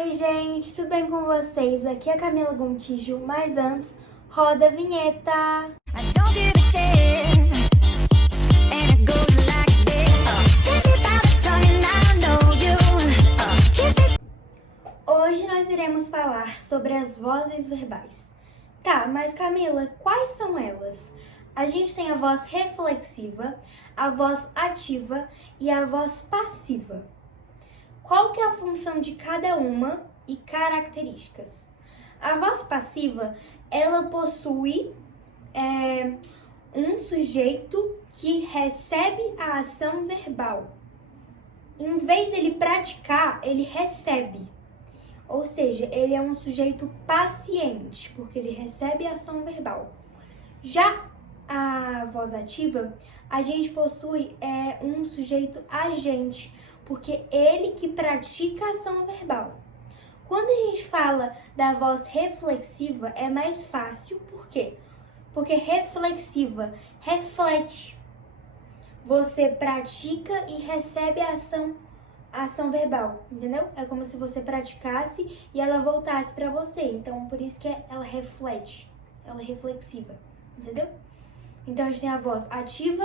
Oi, gente, tudo bem com vocês? Aqui é a Camila Gontijo, mas antes, roda a vinheta! I don't give a shit, and it goes like this. Take me by the tongue and I know you. Kiss me. Hoje nós iremos falar sobre as vozes verbais. Tá, mas Camila, quais são elas? A gente tem a voz reflexiva, a voz ativa e a voz passiva. Qual que é a função de cada uma e características? A voz passiva, ela possui um sujeito que recebe a ação verbal. Em vez de ele praticar, ele recebe. Ou seja, ele é um sujeito paciente, porque ele recebe a ação verbal. Já a voz ativa, a gente possui um sujeito agente, porque ele que pratica a ação verbal. Quando a gente fala da voz reflexiva, é mais fácil, por quê? Porque reflexiva reflete. Você pratica e recebe a ação verbal, entendeu? É como se você praticasse e ela voltasse para você. Então, por isso que ela reflete, ela é reflexiva, entendeu? Então, a gente tem a voz ativa,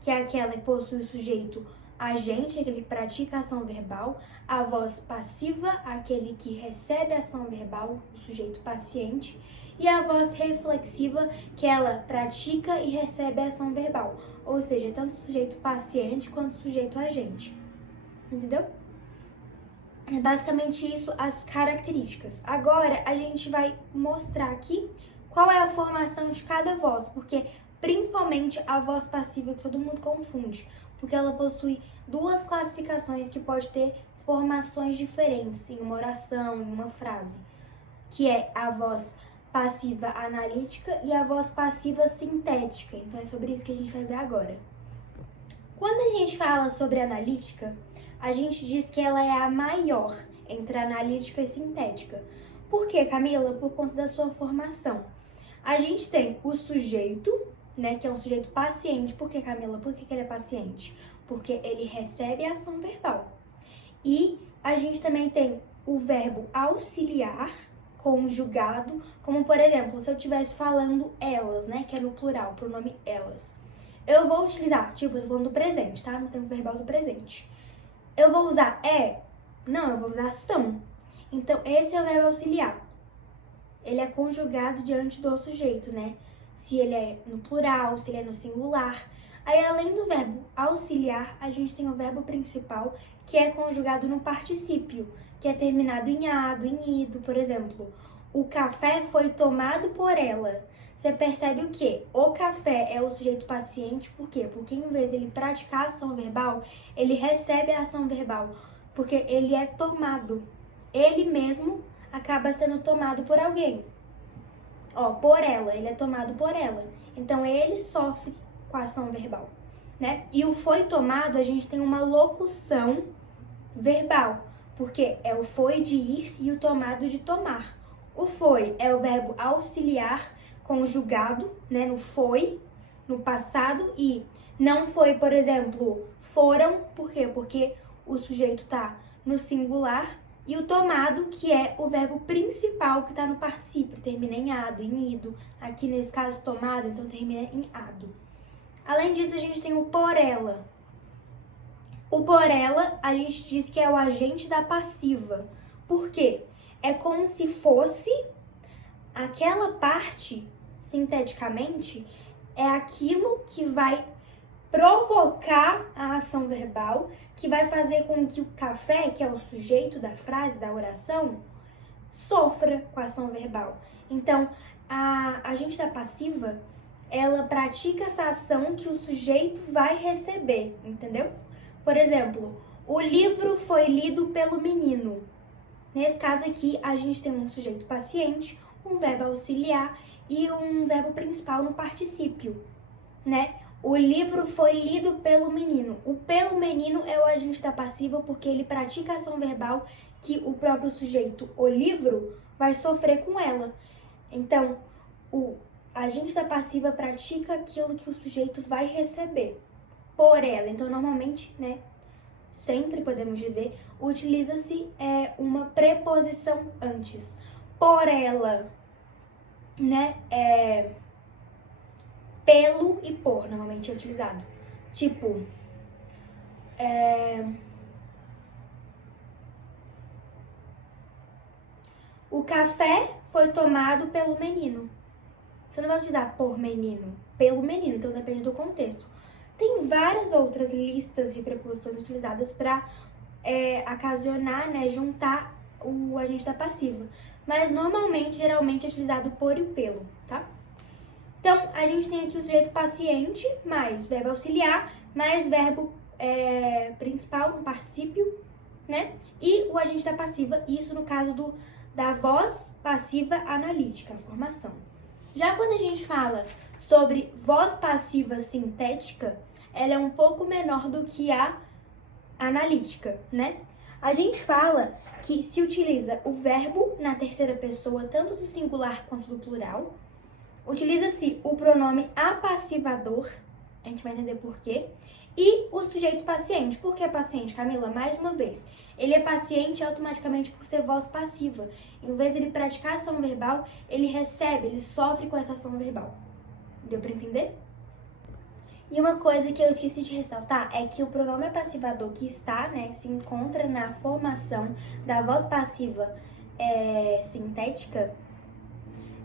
que é aquela que possui o sujeito agente, aquele que pratica a ação verbal. A voz passiva, aquele que recebe a ação verbal, o sujeito paciente. E a voz reflexiva, que ela pratica e recebe a ação verbal. Ou seja, tanto o sujeito paciente quanto o sujeito agente. Entendeu? É basicamente isso as características. Agora, a gente vai mostrar aqui qual é a formação de cada voz, porque principalmente a voz passiva que todo mundo confunde, porque ela possui duas classificações que pode ter formações diferentes em uma oração, em uma frase, que é a voz passiva analítica e a voz passiva sintética. Então é sobre isso que a gente vai ver agora. Quando a gente fala sobre analítica, a gente diz que ela é a maior entre analítica e sintética. Por quê, Camila? Por conta da sua formação. A gente tem o sujeito, né, que é um sujeito paciente. Por que, Camila? Por que ele é paciente? Porque ele recebe a ação verbal. E a gente também tem o verbo auxiliar, conjugado, como por exemplo, se eu estivesse falando elas, né, que é no plural, pronome elas. Eu vou utilizar, tipo, eu tô falando do presente, tá? No tempo verbal do presente. Eu vou usar é? Não, eu vou usar são. Então, esse é o verbo auxiliar. Ele é conjugado diante do sujeito, né? Se ele é no plural, se ele é no singular. Aí, além do verbo auxiliar, a gente tem o verbo principal, que é conjugado no particípio, que é terminado em ado, em ido. Por exemplo, o café foi tomado por ela. Você percebe o quê? O café é o sujeito paciente, por quê? Porque em vez de ele praticar a ação verbal, ele recebe a ação verbal, porque ele é tomado. Ele mesmo acaba sendo tomado por alguém. Ó, por ela, ele é tomado por ela. Então, ele sofre com a ação verbal, né? E o foi tomado, a gente tem uma locução verbal, porque é o foi de ir e o tomado de tomar. O foi é o verbo auxiliar conjugado, né, no foi, no passado, e não foi, por exemplo, foram, por quê? Porque o sujeito tá no singular, e o tomado, que é o verbo principal que tá no particípio, termina em ado, em ido. Aqui nesse caso, tomado, então termina em ado. Além disso, a gente tem o por ela. O por ela, a gente diz que é o agente da passiva. Por quê? É como se fosse aquela parte, sinteticamente, é aquilo que vai provocar a ação verbal, que vai fazer com que o café, que é o sujeito da frase, da oração, sofra com a ação verbal. Então, a agente da passiva, ela pratica essa ação que o sujeito vai receber, entendeu? Por exemplo, o livro foi lido pelo menino. Nesse caso aqui, a gente tem um sujeito paciente, um verbo auxiliar e um verbo principal no particípio, né? O livro foi lido pelo menino. O pelo menino é o agente da passiva porque ele pratica a ação verbal que o próprio sujeito, o livro, vai sofrer com ela. Então, o agente da passiva pratica aquilo que o sujeito vai receber por ela. Então, normalmente, né, sempre podemos dizer, utiliza-se uma preposição antes. Por ela, né? Pelo e por, normalmente é utilizado. Tipo, o café foi tomado pelo menino. Você não vai utilizar por menino, pelo menino, então depende do contexto. Tem várias outras listas de preposições utilizadas para ocasionar, né, juntar o agente da passiva. Mas normalmente, geralmente é utilizado por e pelo, tá? Então, a gente tem aqui o sujeito paciente, mais verbo auxiliar, mais verbo principal no particípio, né? E o agente da passiva, isso no caso da voz passiva analítica, a formação. Já quando a gente fala sobre voz passiva sintética, ela é um pouco menor do que a analítica, né? A gente fala que se utiliza o verbo na terceira pessoa, tanto do singular quanto do plural. Utiliza-se o pronome apassivador, a gente vai entender por quê. E o sujeito paciente. Por que paciente, Camila? Mais uma vez, ele é paciente automaticamente por ser voz passiva. Em vez de ele praticar ação verbal, ele recebe, ele sofre com essa ação verbal. Deu pra entender? E uma coisa que eu esqueci de ressaltar é que o pronome apassivador que está, né, se encontra na formação da voz passiva sintética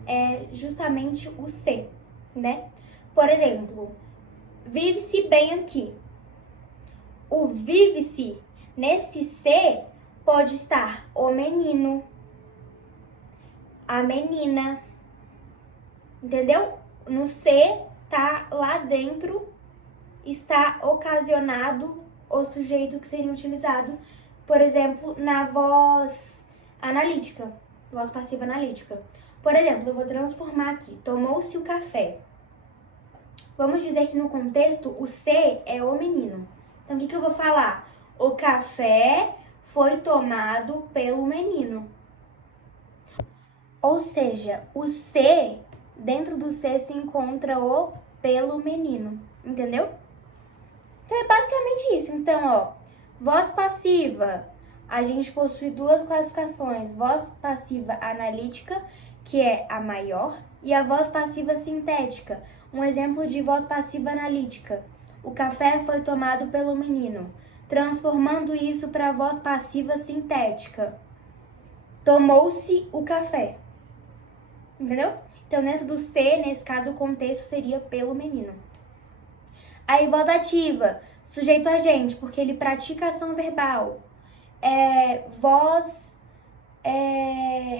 é justamente o se, né? Por exemplo, vive-se bem aqui. O vive-se, nesse se, pode estar o menino, a menina, entendeu? No se, tá lá dentro, está ocasionado o sujeito que seria utilizado, por exemplo, na voz analítica, voz passiva analítica. Por exemplo, eu vou transformar aqui, tomou-se o café. Vamos dizer que no contexto, o se é o menino. Então, o que eu vou falar? O café foi tomado pelo menino. Ou seja, o se, dentro do se se encontra o pelo menino. Entendeu? Então, é basicamente isso. Então, ó, voz passiva, a gente possui duas classificações. Voz passiva analítica, que é a maior, e a voz passiva sintética. Um exemplo de voz passiva analítica. O café foi tomado pelo menino. Transformando isso para voz passiva sintética. Tomou-se o café. Entendeu? Então, dentro do se, nesse caso, o contexto seria pelo menino. Aí, voz ativa, sujeito agente, porque ele pratica ação verbal. Voz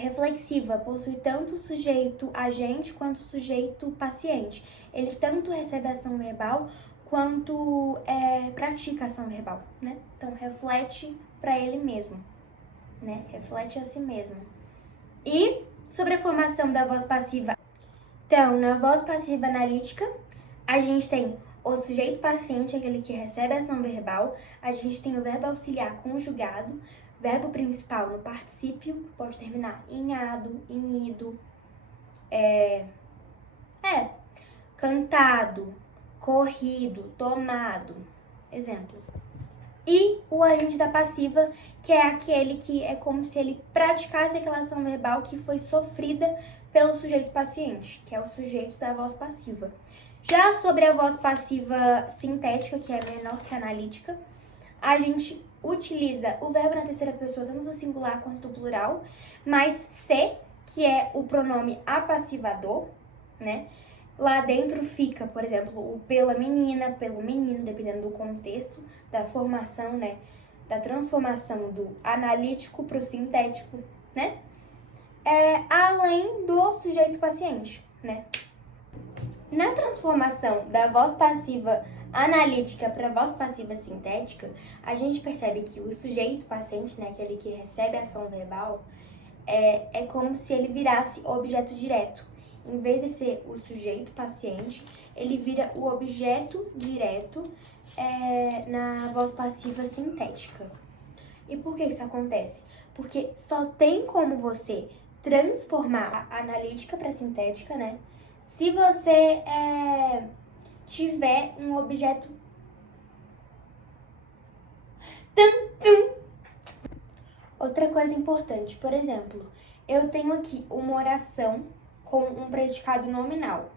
reflexiva, possui tanto sujeito agente quanto sujeito paciente. Ele tanto recebe ação verbal quanto pratica ação verbal, né? Então, reflete para ele mesmo, né? Reflete a si mesmo. E sobre a formação da voz passiva. Então, na voz passiva analítica, a gente tem o sujeito paciente, aquele que recebe a ação verbal. A gente tem o verbo auxiliar conjugado, verbo principal no particípio, pode terminar em ado, em ido, cantado, corrido, tomado. Exemplos. E o agente da passiva, que é aquele que é como se ele praticasse aquela ação verbal que foi sofrida pelo sujeito paciente, que é o sujeito da voz passiva. Já sobre a voz passiva sintética, que é menor que a analítica, a gente utiliza o verbo na terceira pessoa, tanto no singular quanto no plural, mais se, que é o pronome apassivador, né? Lá dentro fica, por exemplo, o pela menina, pelo menino, dependendo do contexto, da formação, né? Da transformação do analítico para o sintético, né? Além do sujeito paciente, né? Na transformação da voz passiva analítica para voz passiva sintética, a gente percebe que o sujeito paciente, né, aquele que recebe a ação verbal, é como se ele virasse o objeto direto. Em vez de ser o sujeito paciente, ele vira o objeto direto na voz passiva sintética. E por que isso acontece? Porque só tem como você transformar a analítica para sintética, né? Se você tiver um objeto... Tum, tum. Outra coisa importante, por exemplo, eu tenho aqui uma oração com um predicado nominal.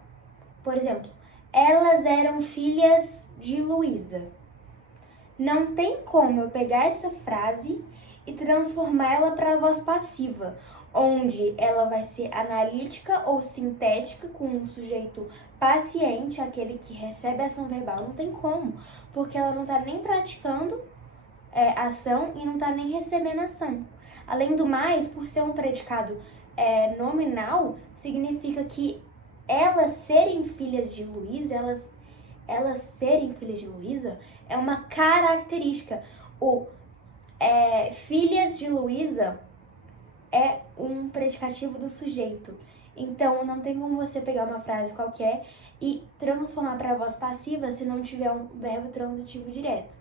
Por exemplo, elas eram filhas de Luísa. Não tem como eu pegar essa frase e transformar ela para a voz passiva, onde ela vai ser analítica ou sintética com um sujeito paciente, aquele que recebe a ação verbal. Não tem como, porque ela não está nem praticando ação e não está nem recebendo ação. Além do mais, por ser um predicado nominal, significa que elas serem filhas de Luísa, elas serem filhas de Luísa é uma característica. Filhas de Luísa é um predicativo do sujeito. Então, não tem como você pegar uma frase qualquer e transformar para a voz passiva se não tiver um verbo transitivo direto.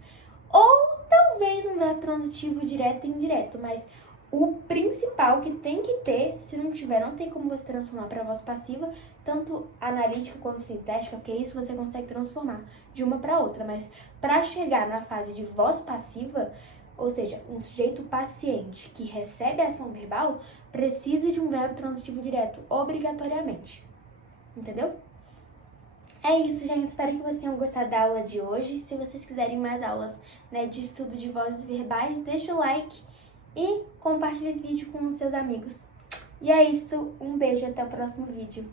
Ou talvez um verbo transitivo direto e indireto, mas o principal que tem que ter, se não tiver, não tem como você transformar para voz passiva, tanto analítica quanto sintética, porque isso você consegue transformar de uma para outra. Mas para chegar na fase de voz passiva, ou seja, um sujeito paciente que recebe a ação verbal, precisa de um verbo transitivo direto, obrigatoriamente. Entendeu? É isso, gente. Espero que vocês tenham gostado da aula de hoje. Se vocês quiserem mais aulas, de estudo de vozes verbais, deixa o like e compartilha esse vídeo com os seus amigos. E é isso. Um beijo e até o próximo vídeo.